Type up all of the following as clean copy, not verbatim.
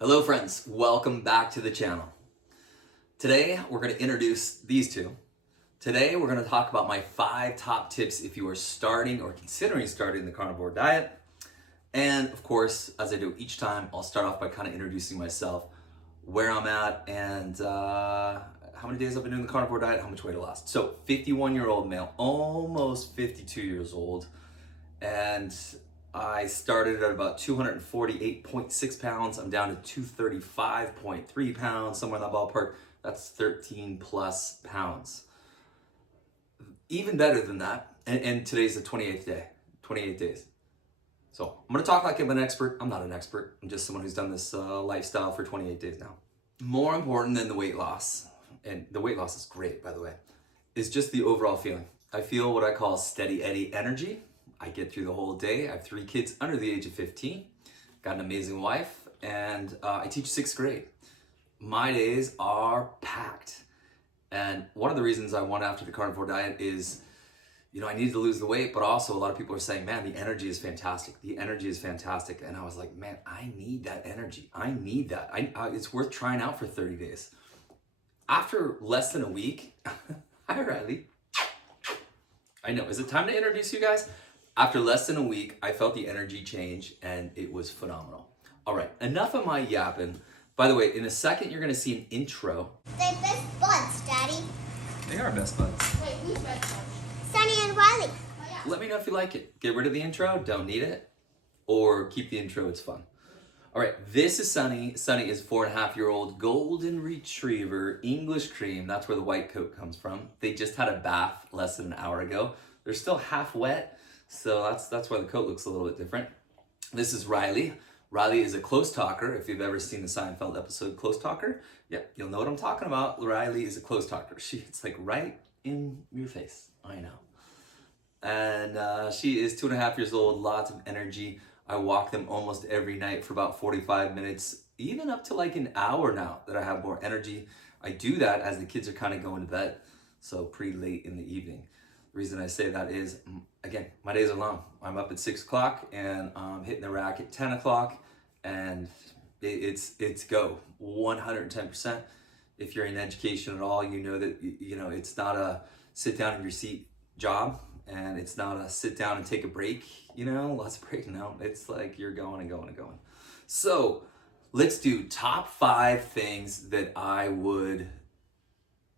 Hello friends, welcome back to the channel. Today we're going to introduce these two. Today we're going to talk about my 5 top tips if you are starting or considering starting the carnivore diet. And of course, as I do each time, I'll start off by kind of introducing myself, where I'm at, and how many days I've been doing the carnivore diet, how much weight I lost. So 51-year-old male, almost 52 years old, and I started at about 248.6 pounds. I'm down to 235.3 pounds, somewhere in that ballpark. That's 13 plus pounds. Even better than that. And today's the 28th day, 28 days. So I'm gonna talk like I'm an expert. I'm not an expert. I'm just someone who's done this lifestyle for 28 days now. More important than the weight loss, and the weight loss is great, by the way, is just the overall feeling. I feel what I call steady Eddie energy. I get through the whole day. I have 3 kids under the age of 15, got an amazing wife, and I teach 6th grade. My days are packed. And one of the reasons I went after the carnivore diet is, I needed to lose the weight, but also a lot of people are saying, man, the energy is fantastic. The energy is fantastic. And I was like, man, I need that energy. I need that. It's worth trying out for 30 days. After less than a week, hi Riley. I know, is it time to introduce you guys? After less than a week, I felt the energy change and it was phenomenal. All right, enough of my yapping. By the way, in a second, you're gonna see an intro. They're best buds, Daddy. They are best buds. Wait, who's best buds? Sunny and Riley. Oh, yeah. Let me know if you like it. Get rid of the intro, don't need it, or keep the intro, it's fun. All right, this is Sunny. Sunny is 4.5-year-old golden retriever, English cream. That's where the white coat comes from. They just had a bath less than an hour ago. They're still half wet, so that's why the coat looks a little bit different. This is Riley. Riley is a close talker. If you've ever seen the Seinfeld episode Close Talker, yeah, you'll know what I'm talking about. Riley is a close talker. It's like right in your face. I know. And she is 2.5 years old, lots of energy. I walk them almost every night for about 45 minutes, even up to like an hour now that I have more energy. I do that as the kids are kind of going to bed, so pretty late in the evening. The reason I say that is, again, my days are long. I'm up at 6 o'clock and I'm hitting the rack at 10 o'clock, and it's go 110%. If you're in education at all, you know that it's not a sit down in your seat job, and it's not a sit down and take a break. Lots of break. No, it's like you're going and going and going. So let's do top 5 things that I would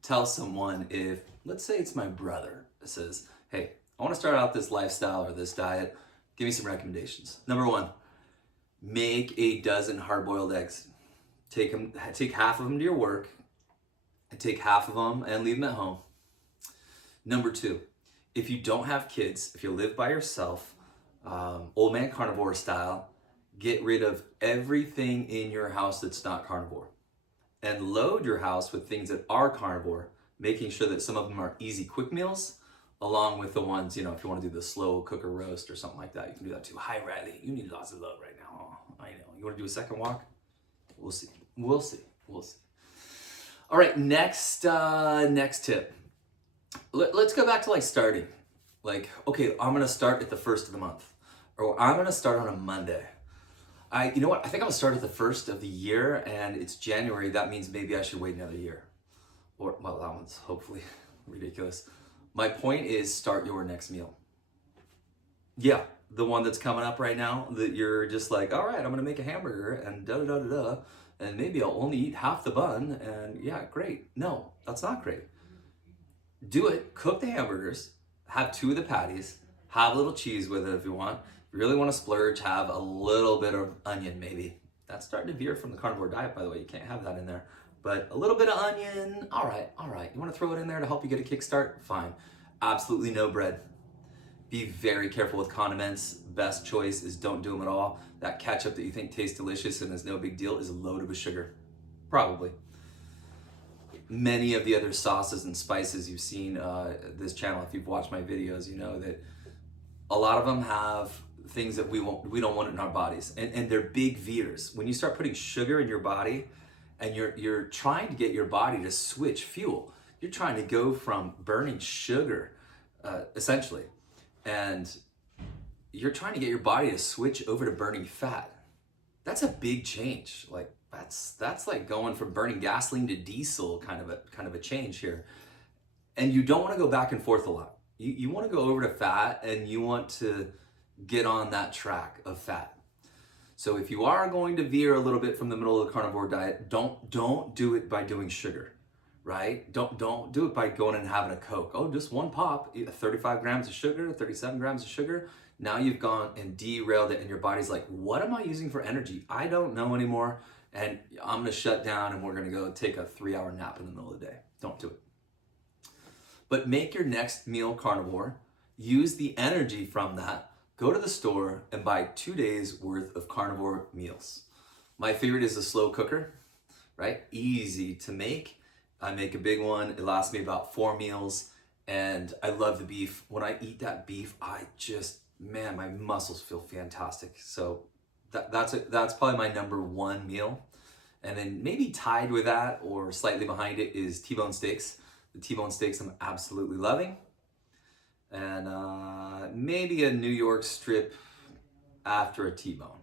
tell someone if, let's say it's my brother that says, hey, I want to start out this lifestyle or this diet. Give me some recommendations. Number 1, make a dozen hard-boiled eggs. Take half of them to your work, and take half of them and leave them at home. Number 2, if you don't have kids, if you live by yourself, old man carnivore style, get rid of everything in your house that's not carnivore and load your house with things that are carnivore, making sure that some of them are easy quick meals, along with the ones, if you want to do the slow cooker roast or something like that, you can do that too. Hi Riley, you need lots of love right now. Oh, I know. You want to do a second walk? We'll see. All right, next tip. Let's go back to like starting. Like, okay, I'm gonna start at the 1st of the month, or I'm gonna start on a Monday. You know what? I think I'm gonna start at the 1st of the year, and it's January. That means maybe I should wait another year, or well, that one's hopefully ridiculous. My point is, start your next meal. Yeah, the one that's coming up right now that you're just like, all right, I'm gonna make a hamburger and da da da da da, and maybe I'll only eat half the bun, and yeah, great. No, that's not great. Do it, cook the hamburgers, have 2 of the patties, have a little cheese with it if you want. If you really want to splurge, have a little bit of onion maybe. That's starting to veer from the carnivore diet, by the way. You can't have that in there. But a little bit of onion, all right. You want to throw it in there to help you get a kickstart? Fine. Absolutely no bread. Be very careful with condiments. Best choice is don't do them at all. That ketchup that you think tastes delicious and is no big deal is loaded with sugar. Probably. Many of the other sauces and spices you've seen this channel, if you've watched my videos, you know that a lot of them have things that we don't want in our bodies, and they're big veers. When you start putting sugar in your body, and you're trying to get your body to switch fuel, you're trying to go from burning sugar, essentially, and you're trying to get your body to switch over to burning fat. That's a big change. Like, That's like going from burning gasoline to diesel, kind of a change here. And you don't want to go back and forth a lot. You want to go over to fat, and you want to get on that track of fat. So if you are going to veer a little bit from the middle of the carnivore diet, don't do it by doing sugar, right? Don't do it by going and having a Coke. Oh, just one pop, 35 grams of sugar, 37 grams of sugar. Now you've gone and derailed it, and your body's like, what am I using for energy? I don't know anymore, and I'm gonna shut down, and we're gonna go take a 3-hour nap in the middle of the day. Don't do it. But make your next meal carnivore. Use the energy from that. Go to the store and buy 2 days worth of carnivore meals. My favorite is the slow cooker, right? Easy to make. I make a big one. It lasts me about 4 meals, and I love the beef. When I eat that beef, man, my muscles feel fantastic. So that's probably my number 1 meal. And then maybe tied with that or slightly behind it is T-bone steaks. The T-bone steaks I'm absolutely loving. And maybe a New York strip after a T-bone.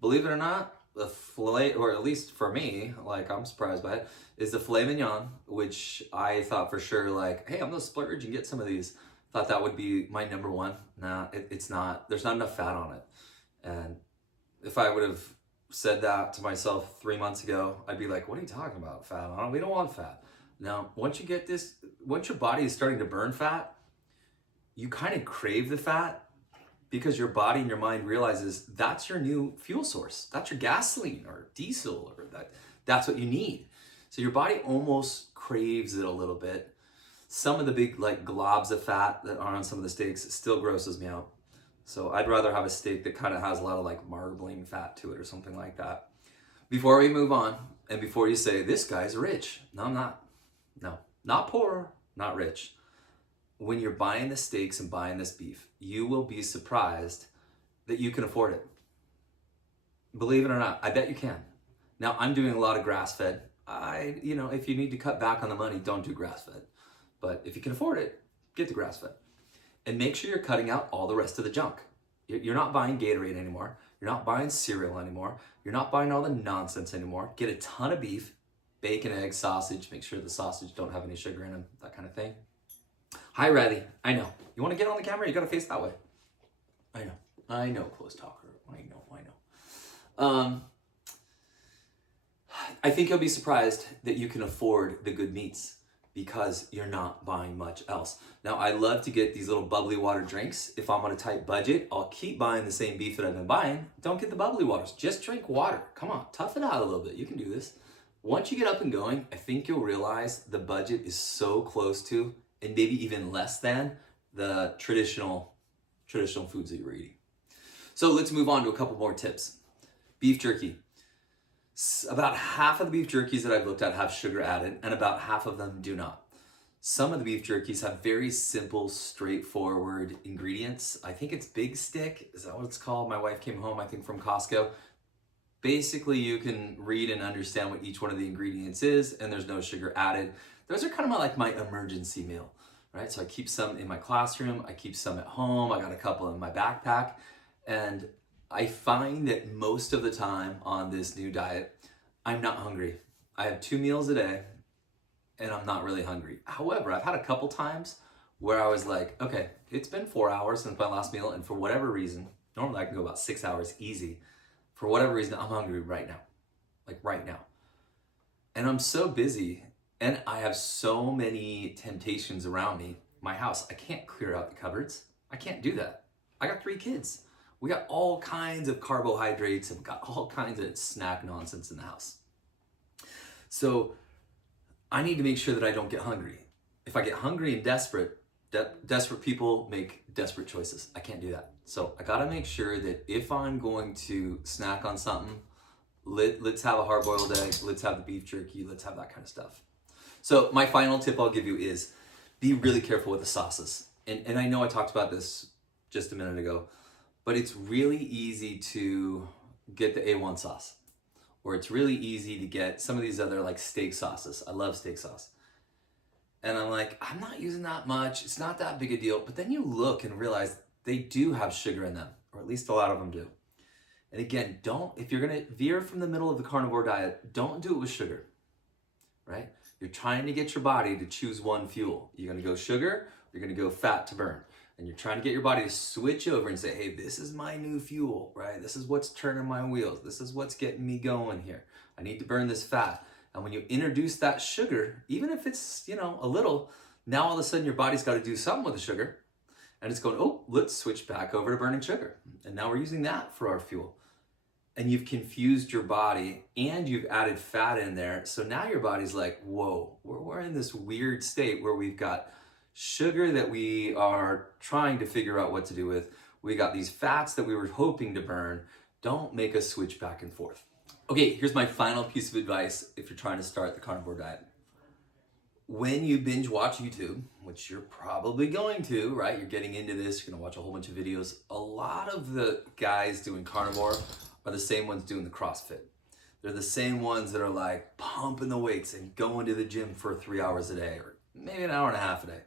Believe it or not, the filet, or at least for me, like I'm surprised by it, is the filet mignon, which I thought for sure, like, hey, I'm gonna splurge and get some of these. Thought that would be my number 1. Nah, it's not. There's not enough fat on it. And if I would have said that to myself 3 months ago, I'd be like, what are you talking about? Fat on it? We don't want fat. Now, once your body is starting to burn fat, you kind of crave the fat because your body and your mind realizes that's your new fuel source. That's your gasoline or diesel, or that's what you need. So your body almost craves it a little bit. Some of the big like globs of fat that are on some of the steaks still grosses me out. So I'd rather have a steak that kind of has a lot of like marbling fat to it or something like that. Before we move on, and before you say, this guy's rich. No, I'm not. No, not poor, not rich. When you're buying the steaks and buying this beef, you will be surprised that you can afford it. Believe it or not, I bet you can. Now, I'm doing a lot of grass-fed. If you need to cut back on the money, don't do grass-fed. But if you can afford it, get the grass-fed. And make sure you're cutting out all the rest of the junk. You're not buying Gatorade anymore. You're not buying cereal anymore. You're not buying all the nonsense anymore. Get a ton of beef, bacon, eggs, sausage. Make sure the sausage don't have any sugar in them, that kind of thing. Hi, Riley. I know. You want to get on the camera? You got to face that way. I know, close talker. I know. I think you'll be surprised that you can afford the good meats because you're not buying much else. Now, I love to get these little bubbly water drinks. If I'm on a tight budget, I'll keep buying the same beef that I've been buying. Don't get the bubbly waters. Just drink water. Come on, tough it out a little bit. You can do this. Once you get up and going, I think you'll realize the budget is so close to, and maybe even less than, the traditional foods that you're eating. So let's move on to a couple more tips. Beef jerky. About half of the beef jerkies that I've looked at have sugar added, and about half of them do not. Some of the beef jerkies have very simple, straightforward ingredients. I think it's Big Stick. Is that what it's called? My wife came home, I think, from Costco. Basically, you can read and understand what each one of the ingredients is, and there's no sugar added. Those are kind of like my emergency meal, right? So I keep some in my classroom, I keep some at home, I got a couple in my backpack, and I find that most of the time on this new diet, I'm not hungry. I have 2 meals a day, and I'm not really hungry. However, I've had a couple times where I was like, okay, it's been 4 hours since my last meal, and for whatever reason, normally I can go about 6 hours easy. For whatever reason, I'm hungry right now, like right now. And I'm so busy, and I have so many temptations around me. My house, I can't clear out the cupboards. I can't do that. I got 3 kids. We got all kinds of carbohydrates and got all kinds of snack nonsense in the house. So I need to make sure that I don't get hungry. If I get hungry and desperate people make desperate choices. I can't do that. So I gotta make sure that if I'm going to snack on something, let's have a hard-boiled egg, let's have the beef jerky, let's have that kind of stuff. So my final tip I'll give you is be really careful with the sauces. And I know I talked about this just a minute ago, but it's really easy to get the A1 sauce, or it's really easy to get some of these other like steak sauces. I love steak sauce. And I'm like, I'm not using that much. It's not that big a deal. But then you look and realize they do have sugar in them, or at least a lot of them do. And again, if you're gonna veer from the middle of the carnivore diet, don't do it with sugar, right? You're trying to get your body to choose one fuel. You're gonna go sugar, or you're gonna go fat to burn. And you're trying to get your body to switch over and say, hey, this is my new fuel, right? This is what's turning my wheels. This is what's getting me going here. I need to burn this fat. And when you introduce that sugar, even if it's, a little, now all of a sudden your body's got to do something with the sugar. And it's going, oh, let's switch back over to burning sugar. And now we're using that for our fuel. And you've confused your body and you've added fat in there. So now your body's like, whoa, we're in this weird state where we've got sugar that we are trying to figure out what to do with. We got these fats that we were hoping to burn. Don't make us switch back and forth. Okay, here's my final piece of advice if you're trying to start the carnivore diet. When you binge watch YouTube, which you're probably going to, right? You're getting into this, you're gonna watch a whole bunch of videos. A lot of the guys doing carnivore are the same ones doing the CrossFit. They're the same ones that are like pumping the weights and going to the gym for 3 hours a day, or maybe an hour and a half a day.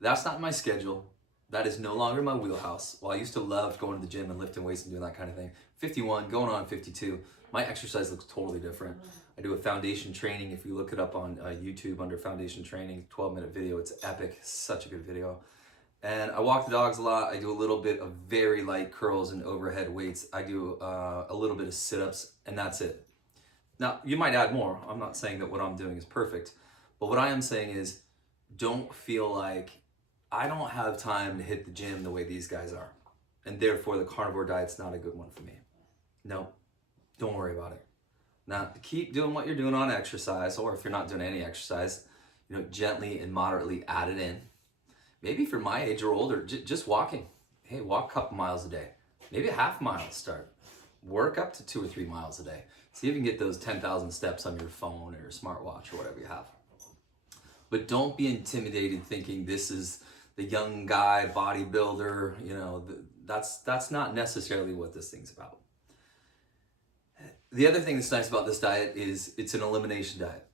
That's not my schedule. That is no longer my wheelhouse. While I used to love going to the gym and lifting weights and doing that kind of thing, 51, going on 52, my exercise looks totally different. I do a foundation training. If you look it up on YouTube under foundation training, 12-minute video, it's epic, such a good video. And I walk the dogs a lot. I do a little bit of very light curls and overhead weights. I do a little bit of sit-ups, and that's it. Now, you might add more. I'm not saying that what I'm doing is perfect, but what I am saying is don't feel like I don't have time to hit the gym the way these guys are, and therefore the carnivore diet's not a good one for me. No, don't worry about it. Now, keep doing what you're doing on exercise, or if you're not doing any exercise, gently and moderately add it in. Maybe if you're my age or older, just walking. Hey, walk a couple miles a day. Maybe a half mile to start. Work up to 2 or 3 miles a day. See if you can get those 10,000 steps on your phone or your smartwatch or whatever you have. But don't be intimidated thinking this is the young guy bodybuilder. That's not necessarily what this thing's about. The other thing that's nice about this diet is it's an elimination diet.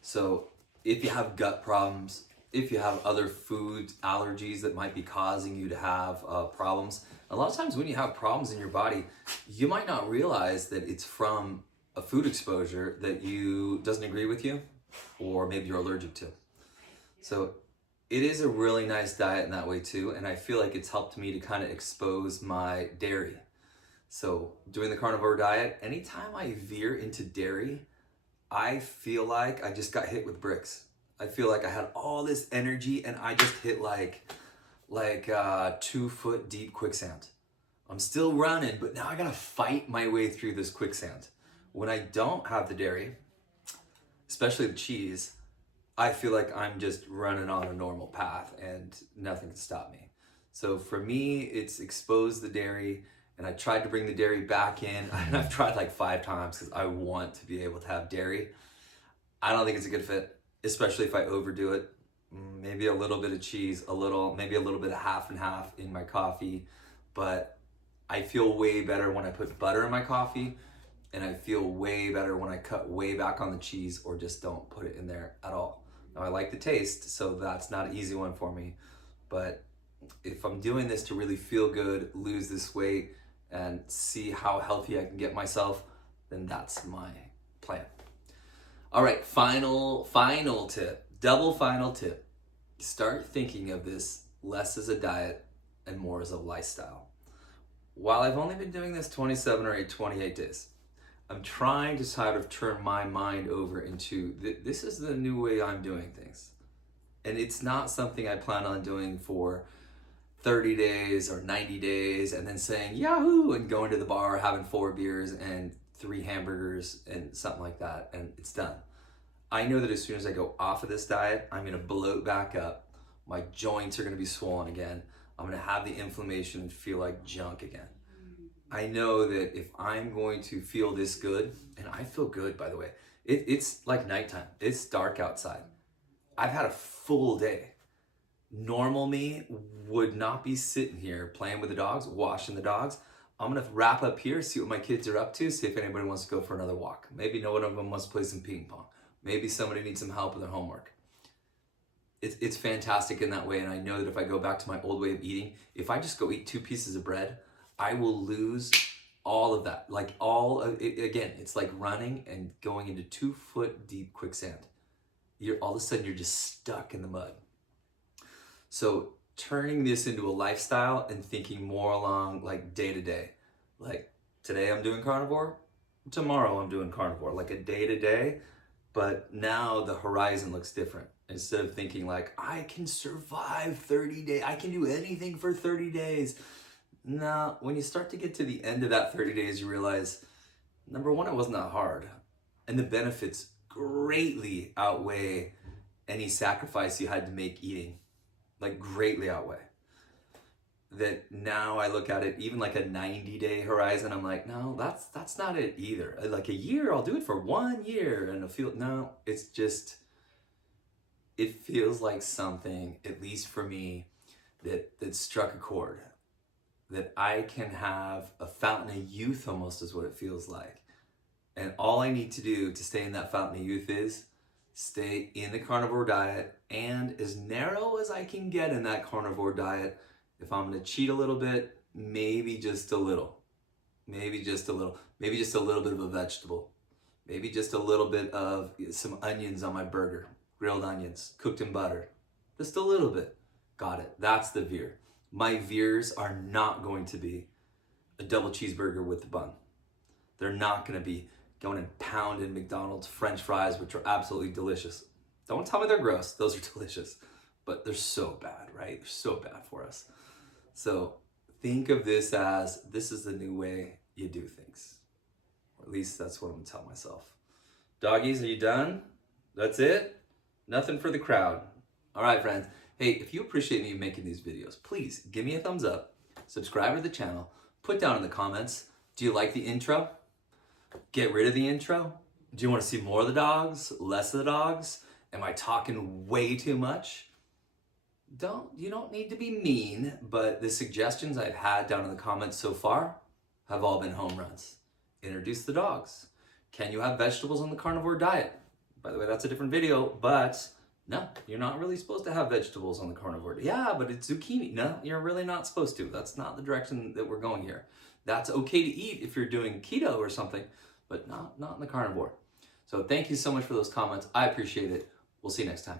So if you have gut problems, if you have other food allergies that might be causing you to have problems, a lot of times when you have problems in your body, you might not realize that it's from a food exposure that doesn't agree with you, or maybe you're allergic to. So it is a really nice diet in that way too, and I feel like it's helped me to kind of expose my dairy. So doing the carnivore diet, anytime I veer into dairy, I feel like I just got hit with bricks. I feel like I had all this energy and I just hit like 2 foot deep quicksand. I'm still running, but now I gotta fight my way through this quicksand. When I don't have the dairy, especially the cheese, I feel like I'm just running on a normal path and nothing can stop me. So for me, it's expose the dairy, and I tried to bring the dairy back in. I've tried like 5 times because I want to be able to have dairy. I don't think it's a good fit, especially if I overdo it. Maybe a little bit of cheese, maybe a little bit of half and half in my coffee, but I feel way better when I put butter in my coffee, and I feel way better when I cut way back on the cheese or just don't put it in there at all. Now I like the taste, so that's not an easy one for me, but if I'm doing this to really feel good, lose this weight, and see how healthy I can get myself, then that's my plan. All right, final tip, double final tip. Start thinking of this less as a diet and more as a lifestyle. While I've only been doing this 27 or 28 days, I'm trying to sort of turn my mind over into, this is the new way I'm doing things. And it's not something I plan on doing for 30 days or 90 days and then saying yahoo and going to the bar, having 4 beers and 3 hamburgers and something like that, and it's done. I know that as soon as I go off of this diet, I'm gonna bloat back up. My joints are gonna be swollen again. I'm gonna have the inflammation and feel like junk again. I know that if I'm going to feel this good, and I feel good, by the way, it's like nighttime, it's dark outside. I've had a full day. Normal me would not be sitting here playing with the dogs, washing the dogs. I'm gonna wrap up here, see what my kids are up to, see if anybody wants to go for another walk. Maybe no one of them wants to play some ping pong. Maybe somebody needs some help with their homework. It's fantastic in that way, and I know that if I go back to my old way of eating, if I just go eat 2 pieces of bread, I will lose All of that, like all of it, again, it's like running and going into 2 foot deep quicksand. You're all of a sudden you're just stuck in the mud. So turning this into a lifestyle and thinking more along like day to day, like today I'm doing carnivore, tomorrow I'm doing carnivore, like a day to day, but now the horizon looks different. Instead of thinking like I can survive 30 days, I can do anything for 30 days. No, when you start to get to the end of that 30 days, you realize, number one, it wasn't that hard. And the benefits greatly outweigh any sacrifice you had to make eating, like greatly outweigh. That now I look at it, even like a 90-day horizon, I'm like, no, that's not it either. Like a year, I'll do it for 1 year and I feel, no, it's just, it feels like something, at least for me, that struck a chord. That I can have a fountain of youth almost is what it feels like. And all I need to do to stay in that fountain of youth is stay in the carnivore diet and as narrow as I can get in that carnivore diet. If I'm gonna cheat a little bit, maybe just a little. Maybe just a little. Maybe just a little bit of a vegetable. Maybe just a little bit of some onions on my burger. Grilled onions, cooked in butter. Just a little bit. Got it. That's the veer. My veers are not going to be a double cheeseburger with the bun. They're not going to be going and pounding McDonald's French fries, which are absolutely delicious. Don't tell me they're gross. Those are delicious. But they're so bad, right? They're so bad for us. So think of this as this is the new way you do things. Or at least that's what I'm going to tell myself. Doggies, are you done? That's it? Nothing for the crowd. All right, friends. Hey, if you appreciate me making these videos, please give me a thumbs up, subscribe to the channel, put down in the comments, do you like the intro? Get rid of the intro? Do you want to see more of the dogs, less of the dogs? Am I talking way too much? You don't need to be mean, but the suggestions I've had down in the comments so far have all been home runs. Introduce the dogs. Can you have vegetables on the carnivore diet? By the way, that's a different video, but no, you're not really supposed to have vegetables on the carnivore. Yeah, but it's zucchini. No, you're really not supposed to. That's not the direction that we're going here. That's okay to eat if you're doing keto or something, but not in the carnivore. So thank you so much for those comments. I appreciate it. We'll see you next time.